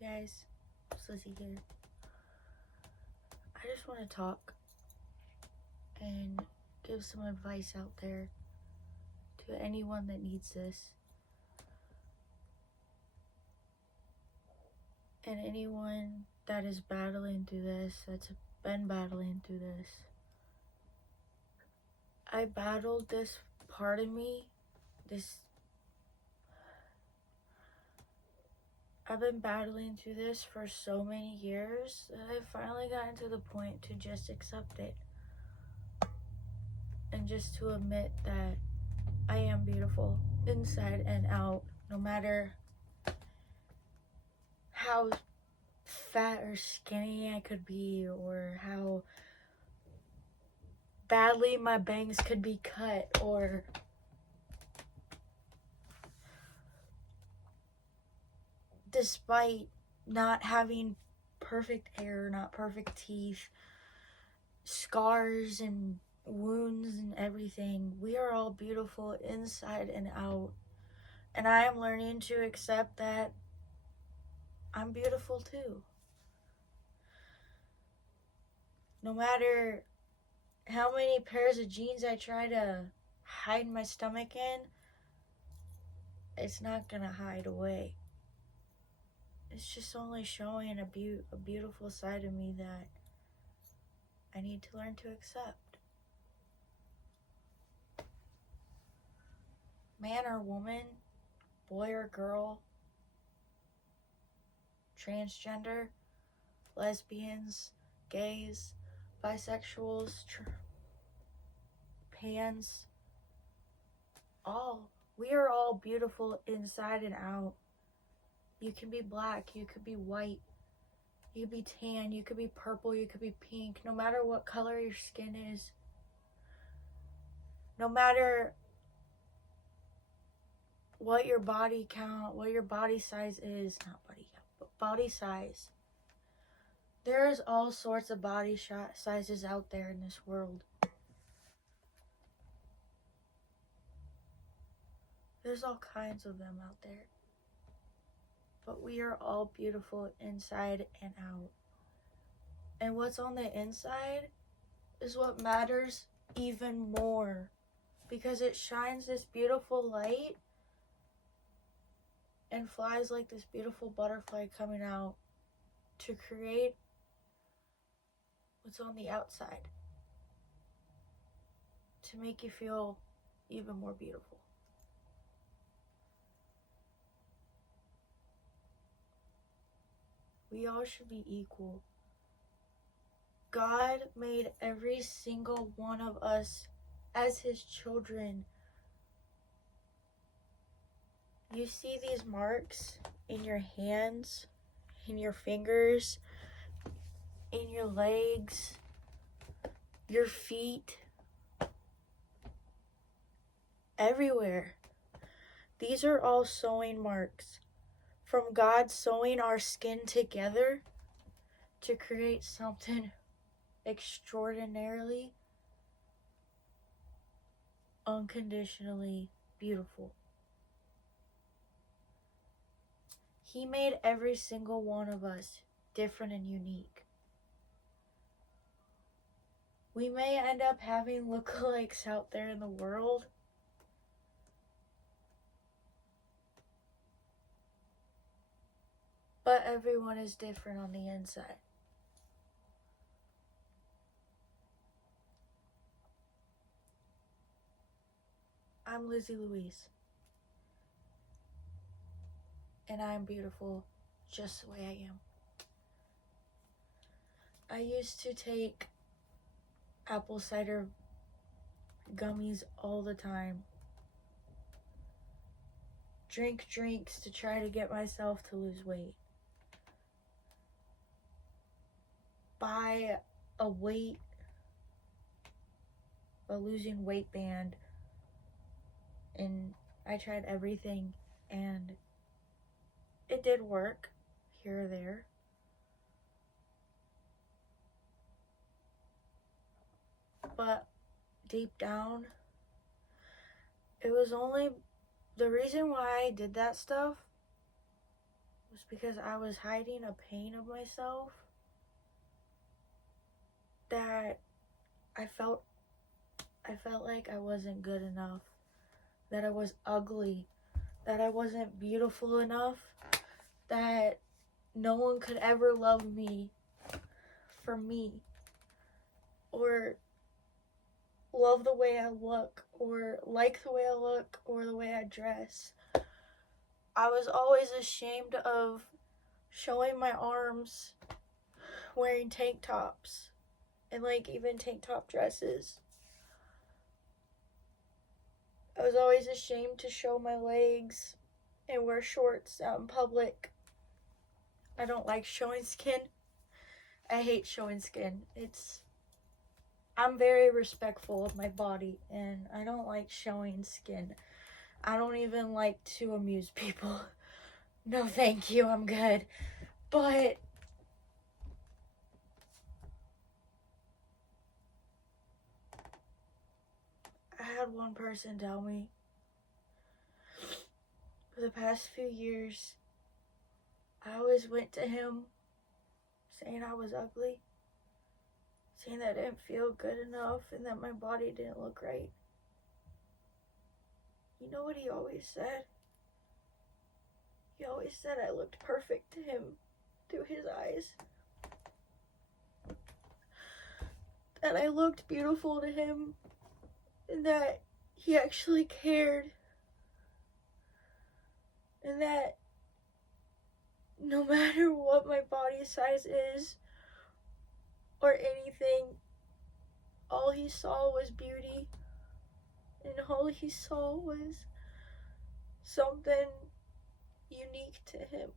Hey guys, it's Lizzie here. I just want to talk and give some advice out there to anyone that needs this. And anyone that is battling through this, that's been battling through this. I battled this part of me, I've been battling through this for so many years that I've finally gotten to the point to just accept it. And just to admit that I am beautiful inside and out, no matter how fat or skinny I could be, or how badly my bangs could be cut, or despite not having perfect hair, not perfect teeth, scars and wounds and everything, we are all beautiful inside and out. And I am learning to accept that I'm beautiful too. No matter how many pairs of jeans I try to hide my stomach in, it's not gonna hide away. It's just only showing a beautiful side of me that I need to learn to accept. Man or woman, boy or girl, transgender, lesbians, gays, bisexuals, pans, we are all beautiful inside and out. You can be black, you could be white, you could be tan, you could be purple, you could be pink. No matter what color your skin is, no matter what your body count, what your body size is, not body count, but body size. There's all sorts of body sizes out there in this world. There's all kinds of them out there. But we are all beautiful inside and out. And what's on the inside is what matters even more, because it shines this beautiful light and flies like this beautiful butterfly coming out to create what's on the outside, to make you feel even more beautiful. We all should be equal. God made every single one of us as his children. You see these marks in your hands, in your fingers, in your legs, your feet, everywhere. These are all sewing marks from God sewing our skin together to create something extraordinarily, unconditionally beautiful. He made every single one of us different and unique. We may end up having lookalikes out there in the world, but everyone is different on the inside. I'm Lizzie Louise, and I'm beautiful just the way I am. I used to take apple cider gummies all the time, drink drinks to try to get myself to lose weight, buy a losing weight band, and I tried everything, and it did work here or there. But deep down, it was only the reason why I did that stuff was because I was hiding a pain of myself that I felt like I wasn't good enough, that I was ugly, that I wasn't beautiful enough, that no one could ever love me for me, or love the way I look, or like the way I look, or the way I dress. I was always ashamed of showing my arms wearing tank tops and like even tank top dresses. I was always ashamed to show my legs and wear shorts out in public. I don't like showing skin. I hate showing skin. I'm very respectful of my body and I don't like showing skin. I don't even like to amuse people. No, thank you, I'm good. But I had one person tell me for the past few years, I always went to him saying I was ugly, saying that I didn't feel good enough and that my body didn't look right. You know what he always said? He always said I looked perfect to him through his eyes. That I looked beautiful to him and that he actually cared. And that no matter what my body size is or anything, all he saw was beauty. And all he saw was something unique to him.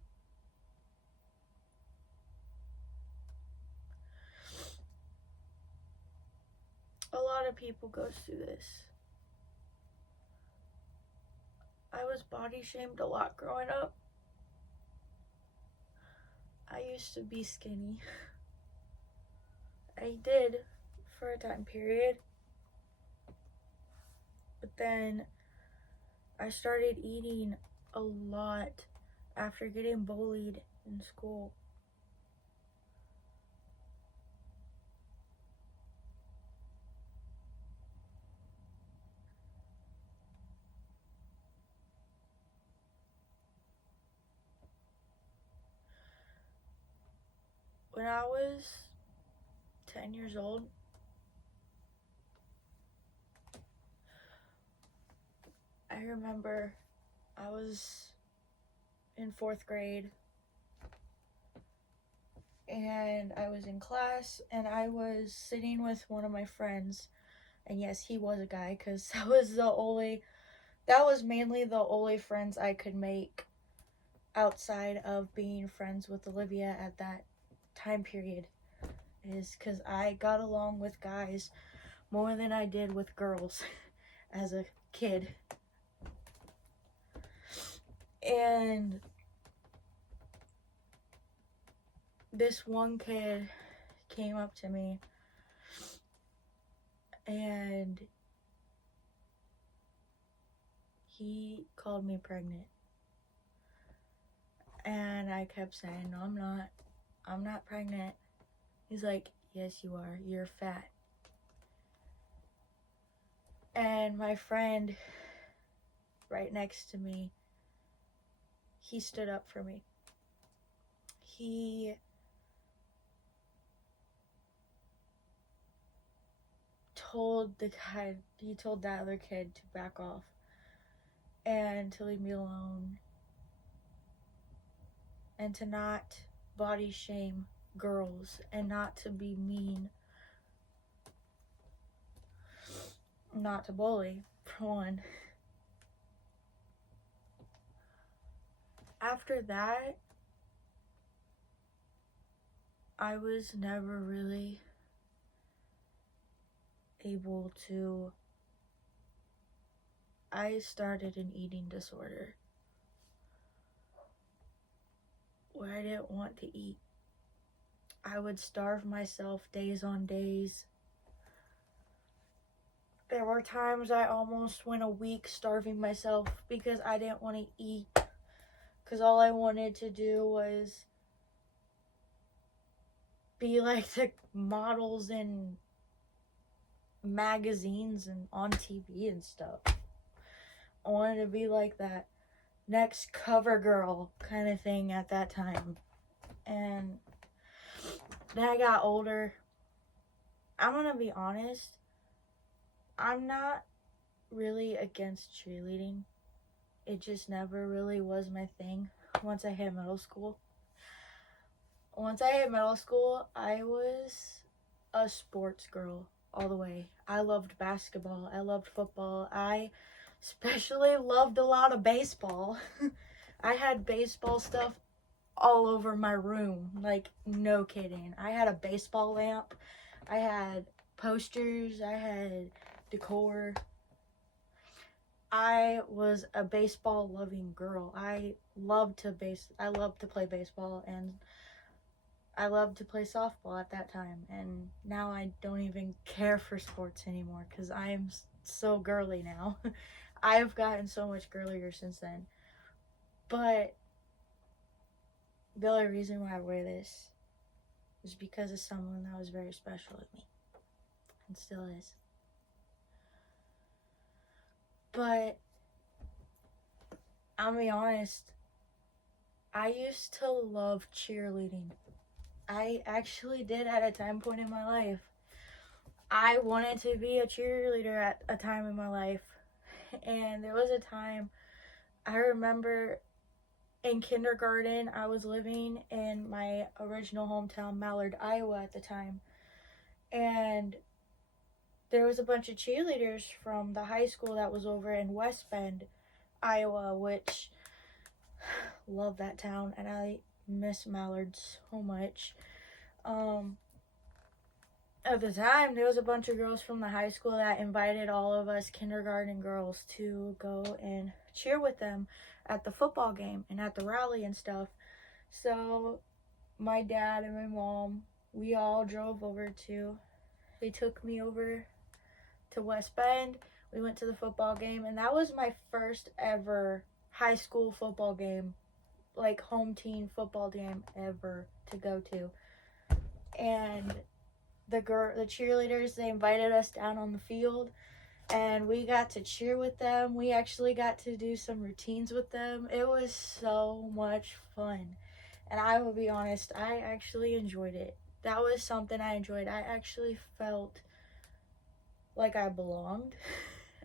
A lot of people go through this. I was body shamed a lot growing up. I used to be skinny. I did for a time period. But then I started eating a lot after getting bullied in school. When I was 10 years old, I remember I was in 4th grade and I was in class and I was sitting with one of my friends, and yes, he was a guy because that was mainly the only friends I could make outside of being friends with Olivia at that time period, is because I got along with guys more than I did with girls as a kid. And this one kid came up to me and he called me pregnant. And I kept saying, no, I'm not pregnant. He's like, yes, you are. You're fat. And my friend right next to me, he stood up for me. He told that other kid to back off and to leave me alone and to not body shame girls and not to be mean, not to bully, for one. After that, I was never really able to. I started an eating disorder where I didn't want to eat. I would starve myself days on days. There were times I almost went a week starving myself because I didn't want to eat, because all I wanted to do was be like the models in magazines and on TV and stuff. I wanted to be like that next cover girl kind of thing at that time. And then I got older. I'm gonna be honest, I'm not really against cheerleading. It just never really was my thing once I hit middle school. Once I hit middle school, I was a sports girl all the way. I loved basketball. I loved football. I especially loved a lot of baseball. I had baseball stuff all over my room. Like, no kidding. I had a baseball lamp. I had posters. I had decor. I was a baseball loving girl. I loved to play baseball, and I loved to play softball at that time. And now I don't even care for sports anymore because I am so girly now. I've gotten so much girlier since then. But the only reason why I wear this is because of someone that was very special to me and still is. But I'll be honest, I used to love cheerleading. I actually did at a time point in my life. I wanted to be a cheerleader at a time in my life. And there was a time, I remember in kindergarten, I was living in my original hometown, Mallard, Iowa at the time. And there was a bunch of cheerleaders from the high school that was over in West Bend, Iowa, which love that town, and I miss Mallard so much. At the time, there was a bunch of girls from the high school that invited all of us kindergarten girls to go and cheer with them at the football game and at the rally and stuff. So my dad and my mom, we all drove over they took me over to West Bend. We went to the football game, and that was my first ever high school football game, like home team football game ever to go to. And the cheerleaders, they invited us down on the field, and we got to cheer with them. We actually got to do some routines with them. It was so much fun. And I will be honest, I actually enjoyed it. That was something I enjoyed. I actually felt like I belonged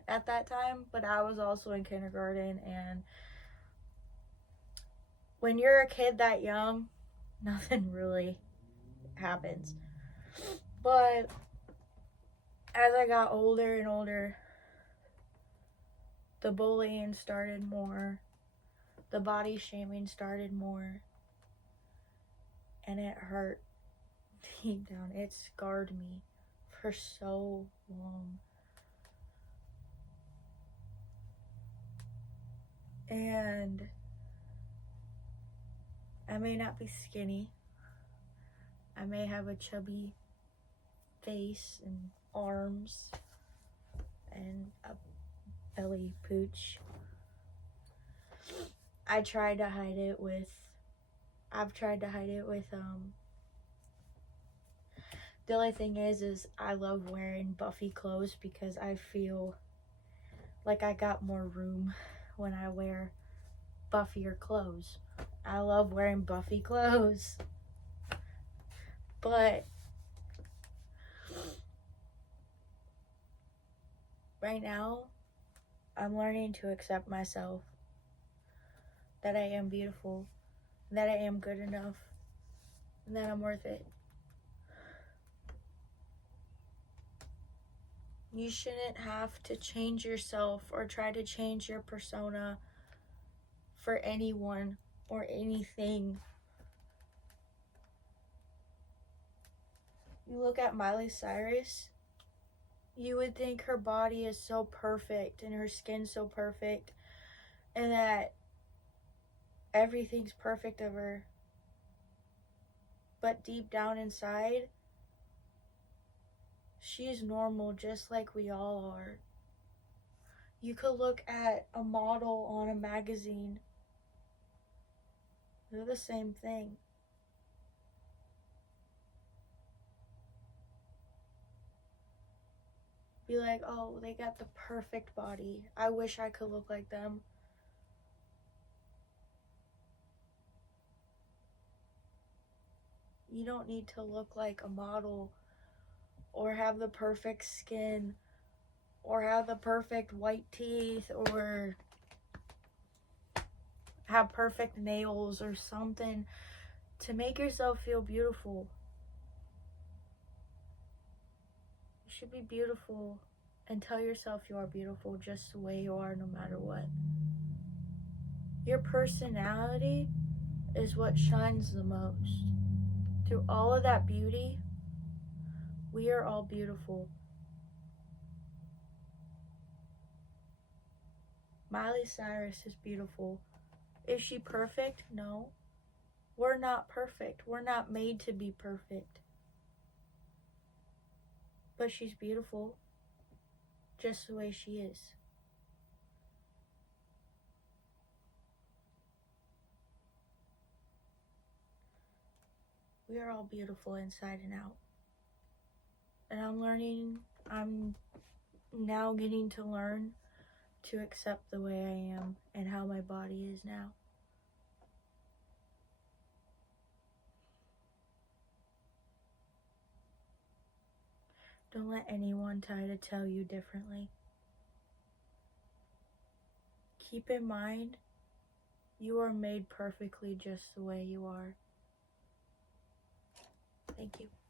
at that time, but I was also in kindergarten, and when you're a kid that young, nothing really happens. But as I got older and older, the bullying started more, the body shaming started more, and it hurt deep down. It scarred me for so long. And I may not be skinny. I may have a chubby face and arms and a belly pooch. I've tried to hide it with the only thing is I love wearing Buffy clothes because I feel like I got more room when I wear buffier clothes. I love wearing Buffy clothes. But right now, I'm learning to accept myself, that I am beautiful, that I am good enough, and that I'm worth it. You shouldn't have to change yourself or try to change your persona for anyone or anything. You look at Miley Cyrus, you would think her body is so perfect and her skin so perfect and that everything's perfect of her. But deep down inside, she's normal just like we all are. You could look at a model on a magazine They're the same thing. Be like, oh, they got the perfect body. I wish I could look like them. You don't need to look like a model or have the perfect skin or have the perfect white teeth or have perfect nails or something to make yourself feel beautiful. You should be beautiful and tell yourself you are beautiful just the way you are, no matter what. Your personality is what shines the most. Through all of that beauty, we are all beautiful. Miley Cyrus is beautiful. Is she perfect? No. We're not perfect. We're not made to be perfect. But she's beautiful just the way she is. We are all beautiful inside and out. And I'm now getting to learn to accept the way I am and how my body is now. Don't let anyone try to tell you differently. Keep in mind, you are made perfectly just the way you are. Thank you.